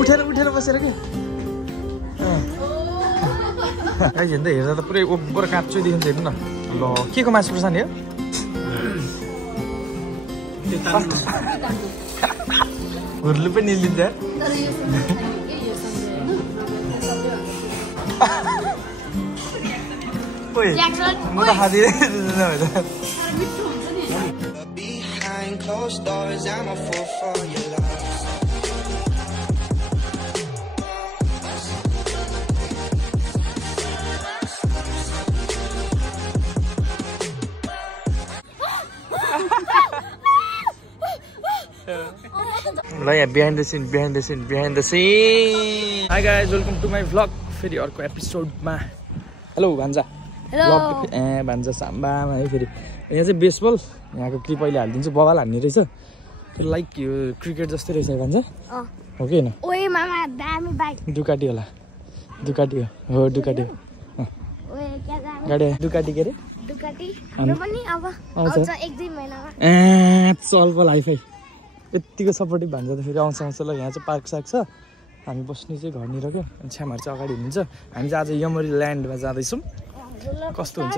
उठेर बसेर के हेर्दा हेर्दा त पुरै ओभर काँचो देखिन्छ हेर्नु न ल के को मासु प्रसाद हो घुर्लु पनि निलिन्छ ओइ म त खादिरहेको Closed doors, I'm a fool for your love. Like behind the scene. Hi guys, welcome to my vlog. फेरि अर्को एपिसोडमा हेलो भान्जा हेलो भान्जा साम्बामा है फेरि यहाँ चाहिँ बेसबल यहाँको क्लिप अहिले हालिदिन्छु बबाल हान्ने रहेछ त्यो लाइक यो क्रिकेट जस्तै रहेछ भान्जा हो कि हैन ओए मामा दामी बाइक दुकाटी होला दुकाटी हो दुकाटी हो ओए के गाडी दुकाटी के रे दुकाटी हाम्रो पनि अब आउँछ 1-2 महिनामा चल पल हाइफाई यतिको सपोर्टिभ भान्जा त फेरि आउँछ ल यहाँ चाहिँ पार्क साक छ हामी बस्ने चाहिँ घरनिर क्या अनि छ्यामाहरू चाहिँ अगाडि हुनुहुन्छ हामी चाहिँ आज यमरी ल्यान्डमा जाँदैछौँ कस्तो हुन्छ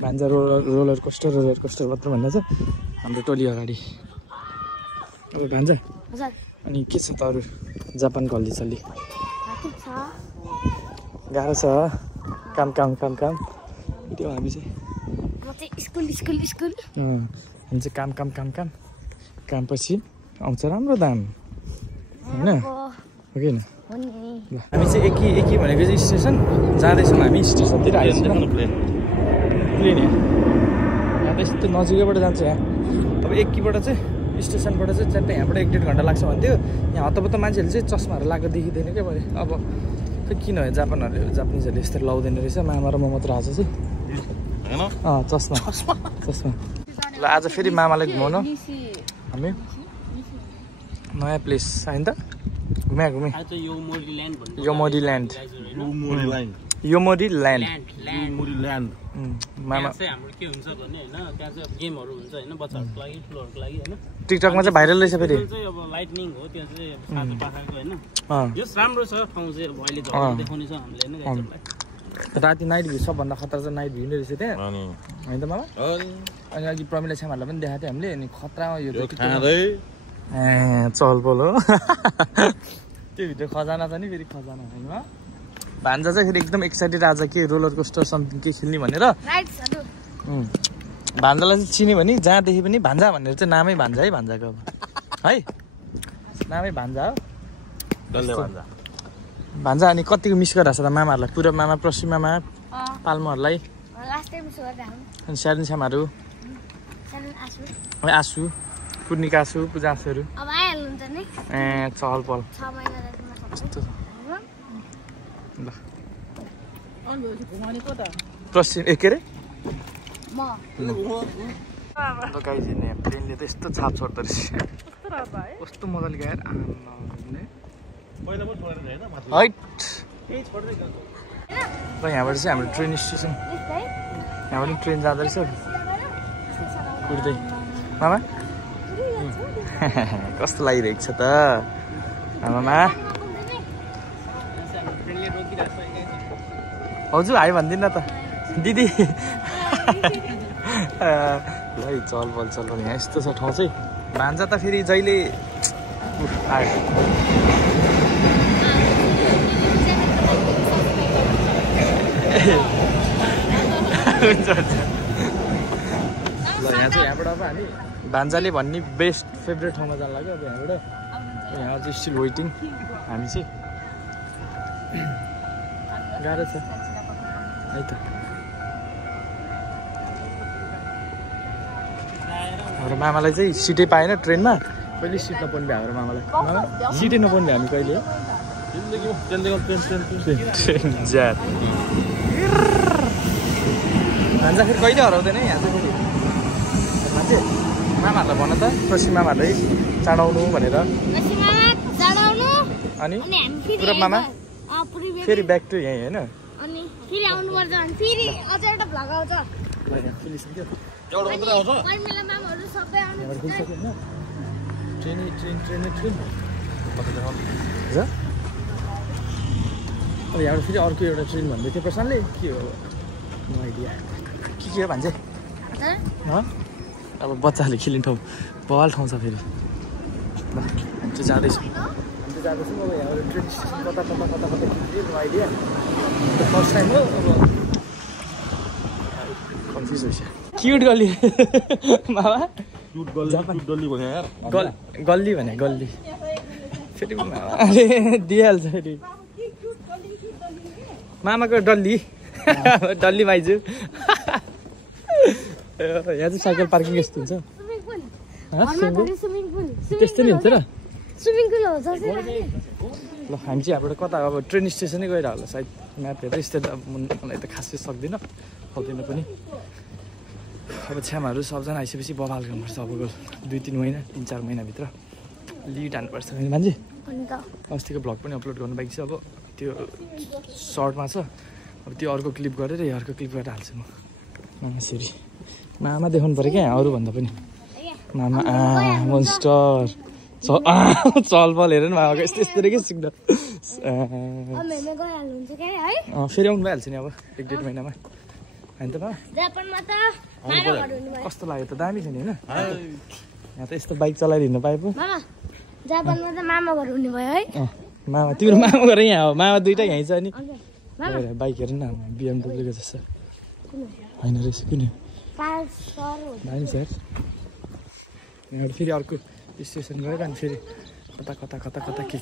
भान्जा रोलर कोस्टर मात्र भन्दा चाहिँ हाम्रो टोली अगाडि अब भान्जा अनि के छ त अरू जापानको हल्लीचल्ली गाह्रो छ काम त्यो हामी चाहिँ स्कुल हामी चाहिँ काम पछि आउँछ राम्रो दाम होइन हो कि होइन हामी चाहिँ एकी भनेको चाहिँ स्टेसन जाँदैछौँ हामी स्टेसनतिर आइसक्यौँ प्लेन यहाँ त यस्तो नजिकैबाट जान्छ यहाँ अब एकीबाट चाहिँ स्टेसनबाट चाहिँ च्याट्टै यहाँबाट 1-1.5 घन्टा लाग्छ भन्थ्यो यहाँ हतपत्त मान्छेहरूले चाहिँ चस्माहरू लगाएको देखिँदैन क्या मैले अब खै किन भयो जापानिजहरूले यस्तो लाउँदैन रहेछ मामा र म मात्र आज चाहिँ चस्मा ल आज फेरि मामालाई घुमाउनु हामी नयाँ प्लेस होइन त घुमे योमोरी ल्यान्ड मामा हाम्रो के हुन्छ भने हैन त्यहाँ चाहिँ गेमहरु हुन्छ हैन बच्चाहरुको लागि ठुलोहरुको लागि हैन टिकटकमा चाहिँ भाइरल रहेछ फेरि चाहिँ अब लाइटनिङ हो त्यहाँ चाहिँ सातो पाखाको हैन यस राम्रो छ ठाउँ चाहिँ अब अहिले झन् देखाउने छ हामीले हैन गाइजहरुलाई राति नाइट भ्यू सबभन्दा खतरा चाहिँ नाइट भ्यू नै रहेछ त्यहाँ हैन त मामा अनि अघि प्रमिला छ्यामाहरूलाई पनि देखाएको थियो हामीले अनि खतरा यो चल बोल हो त्यो भित्र खजाना छ नि फेरि खजाना होइन भान्जा चाहिँ फेरि एकदम एक्साइटेड आज के रोलर कोस्टर समथिङ के खेल्ने भनेर भान्जालाई चाहिँ चिन्यो भने जहाँदेखि पनि भान्जा भनेर चाहिँ नामै भान्जा है भान्जाको अब है नामै भान्जा हो भान्जा अनि कतिको मिस गरिरहेको छ त मामाहरूलाई पुरा मामा प्रसी मामा पाल्माहरूलाई अनि स्यालिन छ्यामाहरू आसु पूर्णिका आसु पूजा आसुहरू चहल पहल ल प्रसी के अरे प्लेनले त यस्तो छाप छोड्दो रहेछ कस्तो मजाले गएर र यहाँबाट चाहिँ हाम्रो ट्रेन स्टेसन यहाँबाट ट्रेन जाँदो रहेछ उड्दै मामा कस्तो लागिरहेको छ त आमामा हजुर हाई भन्दिन त दिदी ल चल बल यहाँ यस्तो छ ठाउँ चाहिँ भान्जा त फेरि जहिले आयो हुन्छ ल यहाँ चाहिँ यहाँबाट अब हामी भान्जाले भन्ने बेस्ट फेभरेट ठाउँमा जानु लाग्यो अब यहाँबाट यहाँ चाहिँ स्टिल वेटिङ हामी चाहिँ गाह्रो छ है त हाम्रो मामालाई चाहिँ सिटै पाएन ट्रेनमा कहिले सिट नपाउनु भयो हाम्रो मामालाई सिटै नपाउनु भयो हामी कहिले भान्जा फेरि कहिले हराउँदैन यहाँ चाहिँ फेरि मान्छे मामाहरूलाई भन त प्रसी मामाहरूलाई चाँडाउनु भनेर अनि पुरा मामा फेरि ब्याक टु यहीँ होइन ट्रेन हुन्छ अब यहाँबाट फेरि अर्को एउटा ट्रेन भन्दै थियो प्रशान्तले के हो नो आइडिया के हो भन्छ अब बच्चाहरूले खेल्ने ठाउँ बवाल ठाउँ छ फेरि ल हामी चाहिँ जाँदैछौँ अब यहाँबाट ट्रेन स्टेसन कता नो आइडिया फर्स्ट टाइम हो अब कन्फ्युज भइसक्यो क्युट गल्ली मामा गल्ली भने गल्ली फेरि दिइहाल्छ फेरि मामाको डल्ली डल्ली माइजू यहाँ चाहिँ साइकल पार्किङ यस्तो हुन्छ त्यस्तै नि हुन्छ र ल हामी चाहिँ यहाँबाट कता अब ट्रेन स्टेसनै गएर होला सायद म्याप हेरेर यस्तै त मलाई त खासै सक्दिनँ सक्दिनँ पनि अब छ्यामाहरू सबजना आइसकेपछि बबाल गर्नुपर्छ अब 2-3 महिना 3-4 महिनाभित्र लिड हान्नुपर्छ मान्छे अस्तिको भ्लग पनि अपलोड गर्नु बाँकी छ अब त्यो सर्टमा छ अब त्यो अर्को क्लिप गरेर अर्को क्लिप गरेर हाल्छु म मामासरी मामा देखाउनु पऱ्यो क्या अरूभन्दा पनि मामा मोन्स्टर चलबल हेर न मामाको यस्तो यस्तो के सिक्न फेरि आउनु भइहाल्छ नि अब 1-1.5 महिनामा होइन त कस्तो लाग्यो त दामी छ नि होइन यहाँ त यस्तो बाइक चलाइदिनु पाए पो जापानमा त मामा घर हुने भयो है मामा तिम्रो मामा घर यहाँ हो मामा दुइटा यहीँ छ नि बाइक हेर न BMW जस्तो होइन रहेछ किन दामी छ यहाँबाट फेरि अर्को स्टेसन गएर अनि फेरि कता कता कता कता के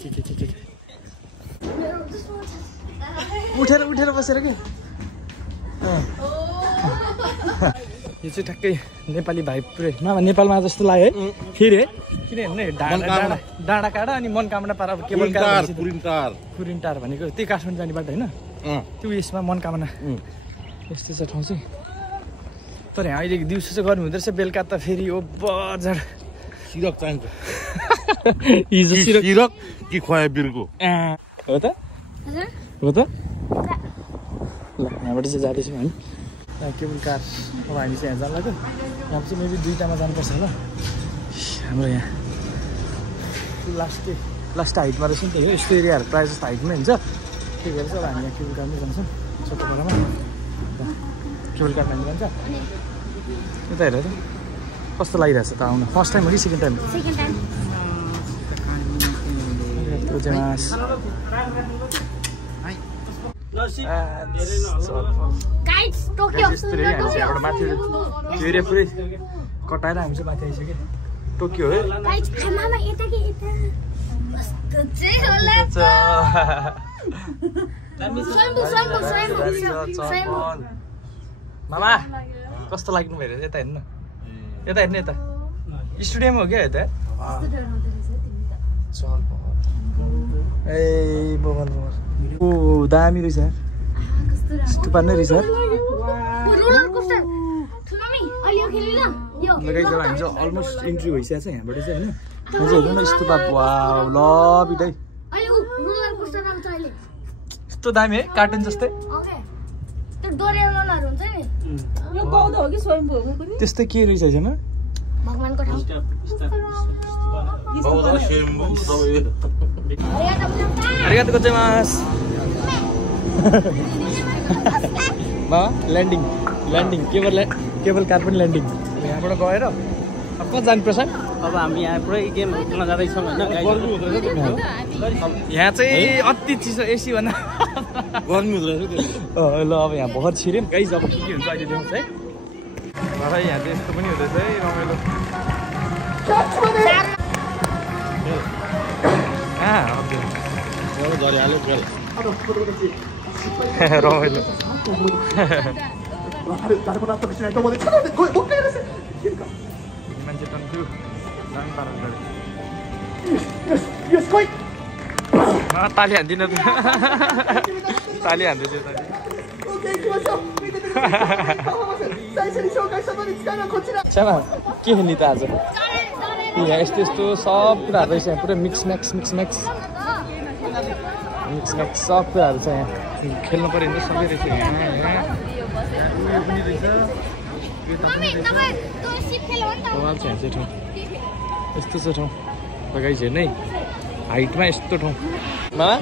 उठेर बसेर के यो चाहिँ ठ्याक्कै नेपाली भाइ पुरै मामा नेपालमा जस्तो लाग्यो है फेरि है किनभने डाँडा काँडा अनि मनकामना पारा केबल कुरिन्टार भनेको त्यही काठमाडौँ जाने बाटो होइन त्यो उयसमा मनकामना यस्तो छ ठाउँ चाहिँ तर यहाँ अहिले दिउँसो चाहिँ गर्नु हुँदो रहेछ बेलुका त फेरि ओ बजार सिरक चाहिन्छ हिजो सिरक कि खुवायो बिर्को हो त ल यहाँबाट चाहिँ जाँदैछौँ हामी केबल कार अब हामी चाहिँ यहाँ जान लाग्यो यहाँ चाहिँ मेबी 2टामा जानुपर्छ होला हाम्रो यहाँ लास्ट हाइटमा रहेछ नि त यस्तो एरियाहरू प्रायः जस्तो हाइटमै हुन्छ त्यही भएर चाहिँ अब हामी यहाँ केबल कारमै जान्छौँ छोटोपाडामा केबल कारमा हामी जान्छ त्यो त हेर त कस्तो लागिरहेछ त आउनु फर्स्ट टाइम हो कि सेकेन्ड टाइम त्यो चाहिँ मास यहाँबाट माथि त्यो एरिया पुरै कटाएर हामी चाहिँ माथि आइसक्यो टोकियो है मामा कस्तो लाग्नु भयो यता हेर्नु यता हेर्नु यता स्टुडियम हो क्या यता ए बबल ओ दामी रहेछ यस्तो पार्ने रहेछ हामी चाहिँ अलमोस्ट इन्ट्री भइसकेको छ यहाँबाट चाहिँ होइन यहाँ चाहिँ हेर्नु न यस्तो बात वाउ ल बिटाइ यस्तो दामी है कार्टुन जस्तै त्यस्तै के रहेछ छैन arigatou gozaimasu landing cable car पनि ल्यान्डिङ यहाँबाट गएर अब कहाँ जानु प्रशान्त अब हामी यहाँ पुरै गेमहरू खेल्न जाँदैछौँ होइन यहाँ चाहिँ अति चिसो एसी भन्दा गर्मी हुँदो रहेछ ल अब यहाँ भर छिर्यौँ गाइज अब के हुन्छ अहिले देखाउँछ है भाइ यहाँ चाहिँ यस्तो पनि हुँदैछ है रमाइलो रमाइलो मान्छे टन्क्यु ताली हान्दिनँ ताली हान्दैछु छ्यामा के खेल्ने त आज यहाँ यस्तो यस्तो सब कुराहरू रहेछ यहाँ पुरै मिक्स म्याक्स सब कुराहरू छ यहाँ खेल्नु पऱ्यो भने सबै रहेछ यहाँ पनि रहेछ बवाल छ यहाँ चाहिँ ठाउँ यस्तो छ ठाउँ लगाइछ हेर्नु है हाइटमा यस्तो ठाउँ मामा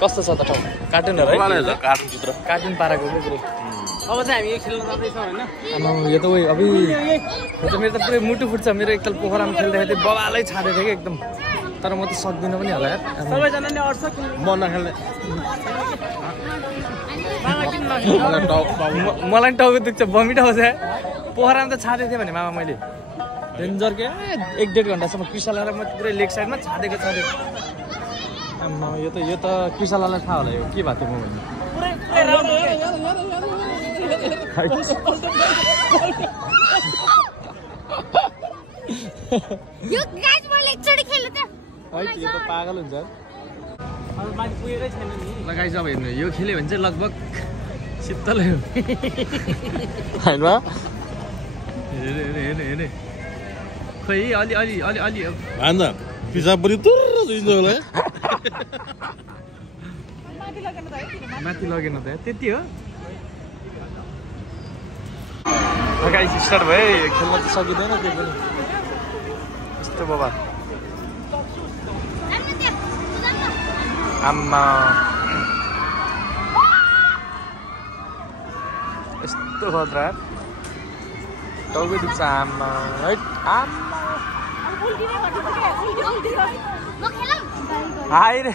कस्तो छ त ठाउँ कार्टुनहरू है कार्टुनभित्र कार्टुन पाराको के पुरै अब चाहिँ हामी यो खेल्न जाँदैछौँ होइन यो त उयो अभि यो त मेरो त पुरै मुटु फुट्छ मेरो एकताल पोखरामा खेल्दाखेरि बबालै छाडेको थियो कि एकदम तर म त सक्दिनँ पनि होला यार सबैजनाले अड्छ म नखेल्ने मलाई टाउको दुख्छ बमिट आउँछ पोखरामा त छाडेको थिएँ भने मामा मैले डेन्जर के 1-1.5 घन्टासम्म कृषालालाई म पुरै लेग साइडमा छाडेको यो त कृषालालाई थाहा होला यो के भएको थियो म भन्ने यो गाइस मैले एकचोटी खेल्नु त यो त पागल हुन्छ माथि पुगेकै छैन नि लगाइज अब हेर्नु यो खेल्यो भने चाहिँ लगभग शीतलै हो होइन हेर्ने खोइ अलि भन्दा पिसा पनि तुर दिन्छ होला माथि लगेन त त्यति हो गाइस स्टार्ट भयो खेल्न त सकिँदैन त्यो पनि यस्तो बाबा आम्मा यस्तो खतरा टाउको दुख्छ आम्मा हाय रे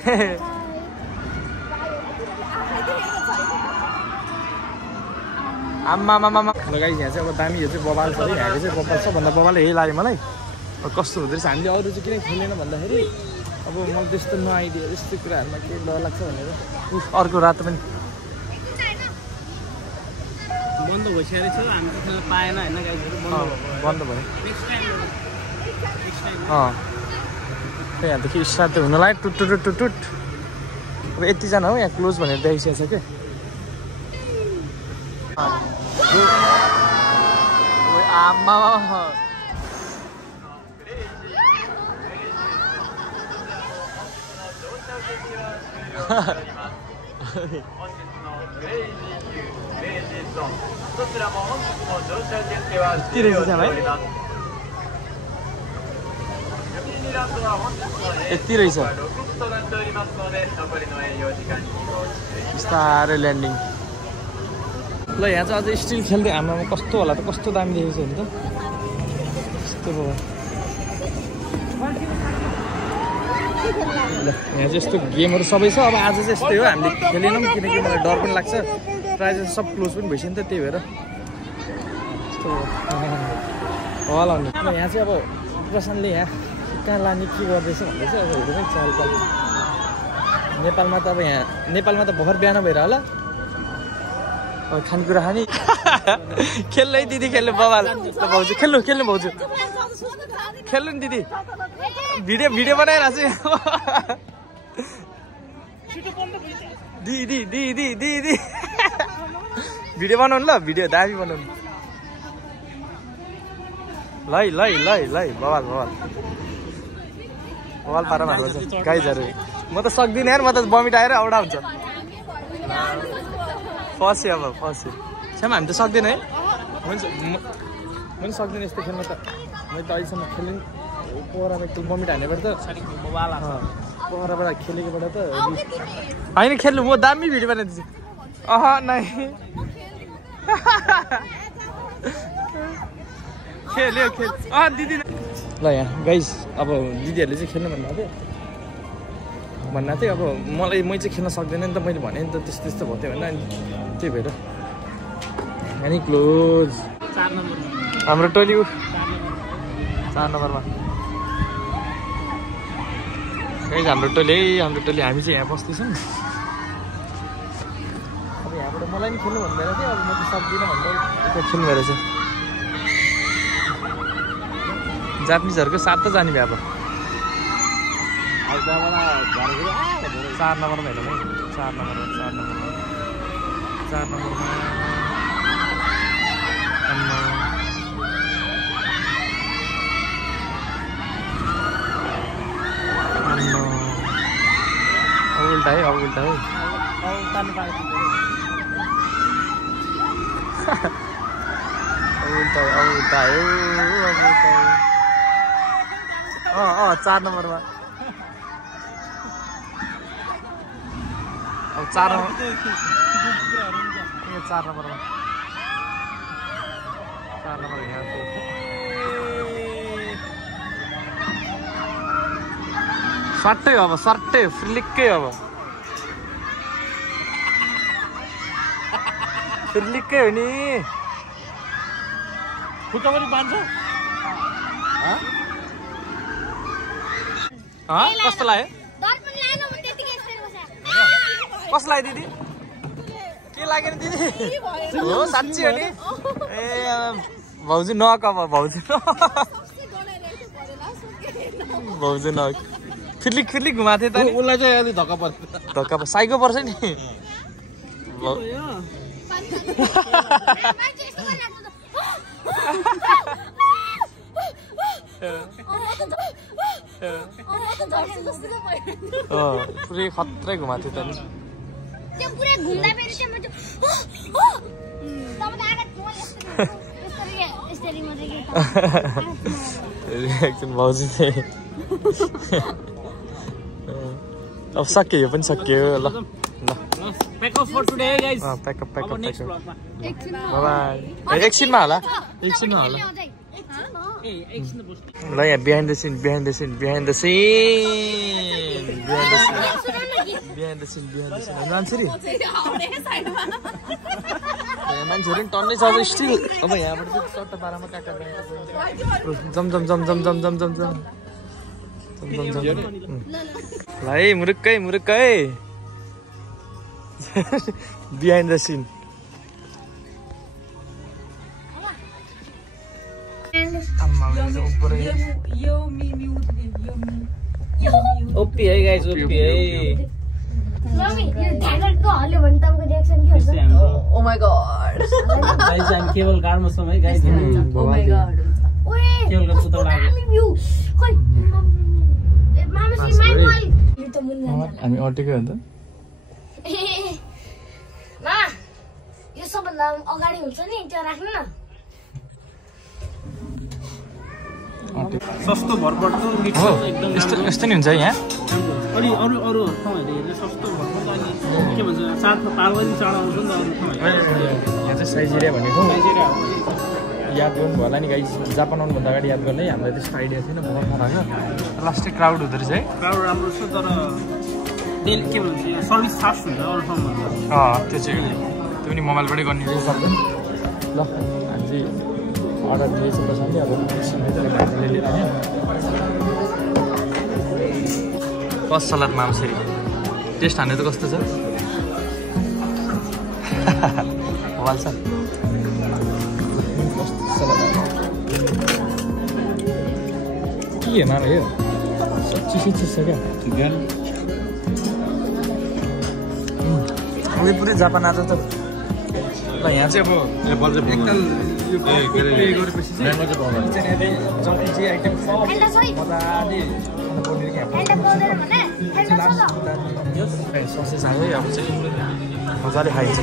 आम्मा लगाइस यहाँ चाहिँ अब दामी यो चाहिँ बबाल छ है यहाँको चाहिँ बबाल सबभन्दा बबाल यही लाग्यो मलाई कस्तो हुँदो रहेछ हामीले अरू चाहिँ किन खेलेन भन्दाखेरि अब मलाई त्यस्तो नो आइडिया यस्तो कुराहरूमा के डर लाग्छ भनेर अर्को रात पनि बन्द भइसकेको छ हामी त खेल्न पाएन होइन गाइजहरू बन्द भयो नेक्स्ट टाइम त्यही यहाँदेखि स्टार्ट त हुन लाग्यो टुट अब यतिजना हो यहाँ क्लोज भनेर देखाइसकेको छ क्या आमा यति रहेछ भाइ यति रहेछ बिस्तारै ल्यान्डिङ ल यहाँ चाहिँ अझै स्टिल खेल्दै हाम्रोमा कस्तो होला त कस्तो दामी देखेको छ नि त यस्तो भयो ल यहाँ चाहिँ यस्तो गेमहरू सबै छ अब आज चाहिँ यस्तै हो हामीले खेलेनौँ किनकि मलाई डर पनि लाग्छ प्रायः जस्तो सब क्लोज पनि भइसक्यो नि त त्यही भएर यस्तो होला नि यहाँ चाहिँ अब प्रशान्तले यहाँ कहाँ लाने के गर्दैछ भन्दैछ अब हेरौँ चालपाल नेपालमा त अब यहाँ नेपालमा त भर्खर बिहान भएर होला खानेकुरा खाने खेल्नु है दिदी खेल्नु बबाल भाउजू खेल्नु भाउजू खेल्नु नि दिदी भिडियो बनाइरहेको छु दिदी भिडियो बनाउनु ल भिडियो दामी बनाउनु लै बबाल पारा मार्नु छ गाइजहरू म त सक्दिनँ यार म त बमिट आएर औडा हुन्छ फस्यो स्याम हामी त सक्दैन है हुन्छ म पनि सक्दिनँ यस्तो खेल्न त मैले त अहिलेसम्म खेलेँ पोखरामा एकताल बमिट हानेबाट त पोखराबाट खेलेकोबाट त होइन खेल्नु म दामी भिडियो बनाइदिन्छु नै खेल्यो दिदी ल यहाँ गाइस अब दिदीहरूले चाहिँ खेल्नु भन्नु थियो अब मलाई चाहिँ खेल्न सक्दैन नि त मैले भने नि त त्यस्तो भयो थियो होइन त्यही भएर अनि क्लोज 4 नम्बर हाम्रो टोली 4 नम्बरमा गाइस हाम्रो टोली हामी चाहिँ यहाँ बस्दैछौँ अब यहाँबाट मलाई नि खेल्नु भन्दैन थियो अब म त सक्दिनँ भनेर यता खेल्नु भएर चाहिँ जापानिजहरूको साथ त जाने भयो अब 4 नम्बरमा हेर्नु है 4 नम्बरमा उल्टा है उल्टा है 4 नम्बरमा अब 4 नम्बर यो 4 नम्बरमा 4 नम्बर यहाँ छ सट्टै अब सट्टै फ्लिक्कै अब फ्लिक्कै हो नि खुट्टा पनि बान्छ कस्तो लाग्यो कस्तो लाग्यो दिदी के लाग्यो नि दिदी हो साँच्ची हो नि ए भाउजू नक अब भाउजू भाउजू नक फिर्लिक फिर्लिक घुमाएको थियो त नि उसलाई चाहिँ अलि धक्का पर्छ धक्का साइको पर्छ नि पुरै खत्रै घुमाएको थियो त नि त्यो पुरै घुम्दा फेरि चाहिँ म रिएक्सन भाउजू थिए अब सक्यो यो पनि सक्यो ल ल Pack up for today, guys. Pack up. Next vlog. Bye. एकछिनमा होला एकछिनमा होला ल यहाँ बिहाइन्ड द सिन मान्छेहरू पनि टन्नै छ स्टिल अब यहाँबाट चाहिँ चट्ट पारामा काका जम ल है मुरुक्कै behind the scene OP है guys OP है मम्मी यो ढ्याङ्गरको हल्यो भने तपाईको रिएक्सन के हुन्छ Oh my god guys हामी केबल कारमा छौं है guys Oh my god ओए केबलको सुतो लाग्यो हामी भ्यू खोइ मामा सी माइ बोय यो त मुन्ना हामी अटेकै हो त मा यो सबभन्दा अगाडि हुन्छ नि त्यो राख्नु न सस्तो भरपर्दो मिठो एकदम यस्तो नि हुन्छ यहाँ अनि अरु ठाउँहरु हेर्दा सस्तो भरपर्दो अनि के भन्छ चाट पार्वती चाड आउँछ नि त अरु ठाउँहरु यहाँ चाहिँ साइजेरिया भनेको याद गर्नु होला नि गाइस जापान आउनुभन्दा अगाडि याद गर्ने हामीलाई त्यस्तो आइडिया थिएन बहुत नराम्रो लास्टै क्राउड हुँदो रहेछ है क्राउड राम्रो छ तर डेली के भन्छ सर्भिस फास्ट हुन्छ अरु ठाउँमा त्यो चाहिँ त्यो पनि मोबाइलबाटै गर्ने रहेछ सबै ल हामी चाहिँ अर्डर दिएपछि पछाडि अब भाइले लिने कस सलाद मामसरी टेस्ट हान्ने त कस्तो छ मोबाइल छ के मामा यो चिसो छ क्या अझै पुरै जापान आज त ल यहाँ चाहिँ अब एकताल यो प्ले गरेपछि चाहिँ जति जे आइटम मजाले ससेज हाल्दै अब चाहिँ मजाले खाइन्छ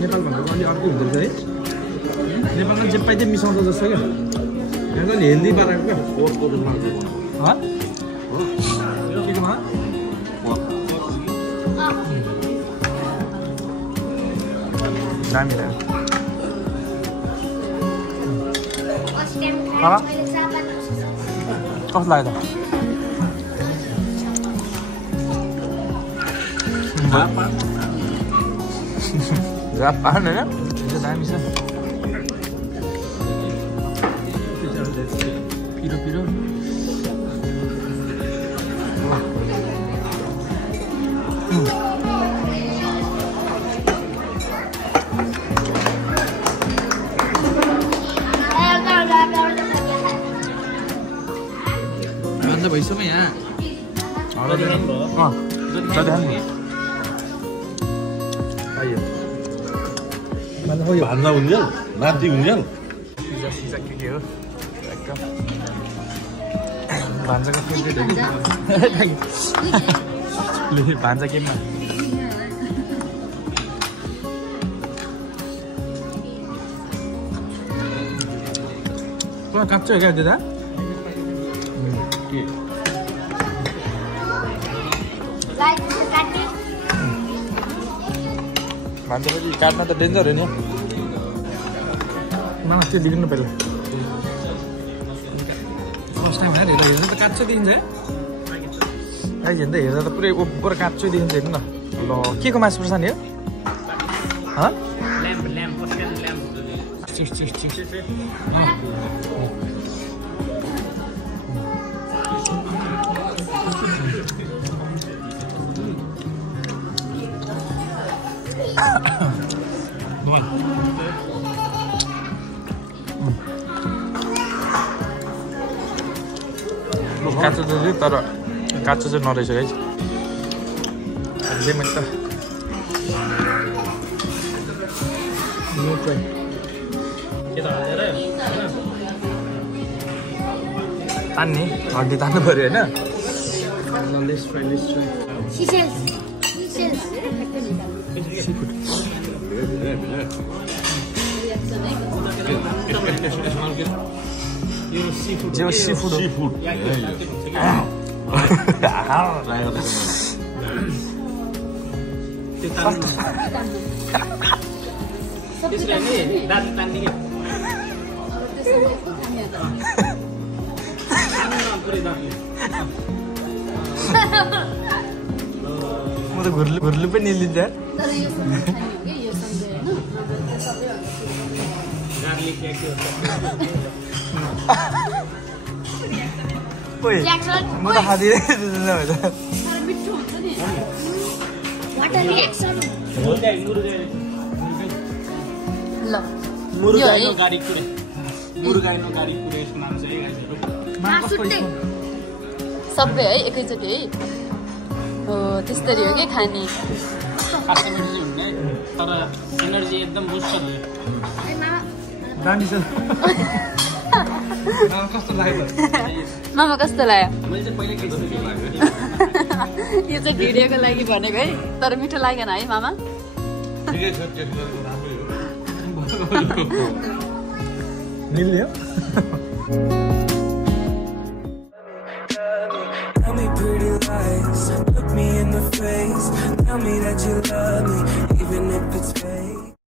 नेपालभन्दा अलिक अर्कै हुँदो रहेछ है नेपालमा जे पाइदिए मिसाउँछ जस्तो क्या यहाँ त हेल्दी बनाएको क्या केकोमा दामी लाग्यो कस्तो लाग्यो त जापान होइन त्यो दामी छ पिरो भइसक्यो यहाँ भान्जा हुन्जेल नाति हुन्जेल सिजा के हो एकदम भान्जाको फेभरेट हो भान्जा गेममा पुरा काँचो हो क्या दादा मान्छेपछि काट्न त डेन्जर होइन मामा त्यो दिनु पहिला फर्स्ट टाइम खाएर हेर्दा त काँचो दिन्छ है आइज त हेर्दा त पुरै ओभर काँचो दिन्छ हेर्नु न ल के को मासु पर्छ नि यो काँचो चाहिँ तर काँचो चाहिँ नरहेछ है मैले त तान्ने हड्डी तान्नु पऱ्यो होइन seafood. म त घुर्लु पनि निलिन्छ म त सबै है एकैचोटि है हो त्यसरी हो कि खाने तर एनर्जी एकदम बुस्ट छ मामा कस्तो लाग्यो मैले चाहिँ पहिले के यो चाहिँ भिडियोको लागि भनेको है तर मिठो लागेन है मामा मिल्यो Tell me pretty lies, look me in the face. Tell me that you love me.